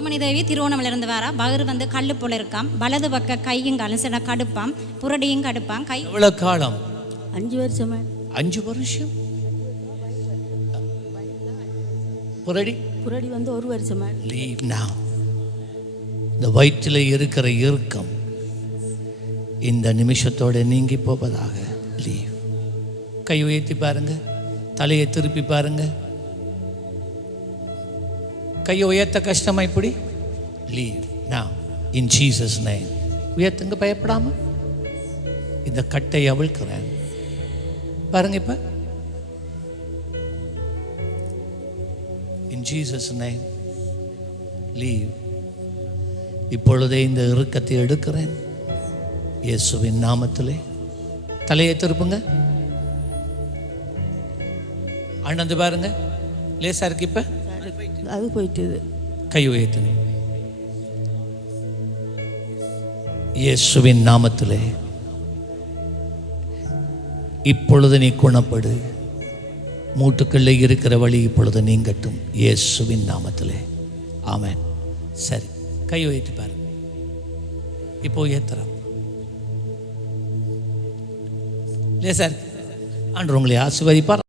சோமனி தேவி திருவோணமலையிலிருந்து வரா. பகர் வந்து கல்லு போல இருக்காம். வலது பக்க கையும் காலும் சில கடுப்பாம். புரடியும் கடுப்பாம். கை எவ்வளவு காலம்? அஞ்சு வருஷமா அஞ்சு வருஷம்? புரடி? புரடி வந்து ஒரு வருஷமா லீவ் now. இந்த வயிற்றில் இருக்கிற இறுக்கம் இந்த நிமிஷத்தோட நீங்கி போவதாக. லீவ் கை உயர்த்தி பாருங்க. தலையை திருப்பி பாருங்க. கையை உயர்த்த கஷ்டமா இப்படி leave now in Jesus name. உயர்த்துங்க பயப்படாம. இந்த கட்டை அவிழ்க்கிறேன். பாருங்க இப்ப. இன் ஜீசஸ் name லீவ் இப்பொழுதே இந்த இறுக்கத்தை எடுக்கிறேன். இயேசுவின் நாமத்திலே. தலையை திருப்புங்க. அண்ணந்து பாருங்க. லேசா இருக்கு இப்ப. அது போயிட்டுது. கை உயர்த்தினேன் இயேசுவின் நாமத்திலே. இப்பொழுது நீ குணப்படு. மூட்டுக்குள்ளே இருக்கிற வழி இப்பொழுது நீங்கட்டும். இயேசுவின் நாமத்திலே. ஆமேன். சரி கை உயர்த்தி பாரு. இப்போ உயர்த்துறோம் இல்லையா சார்? ஆண்டு உங்களை ஆசிர்வதிப்பார்?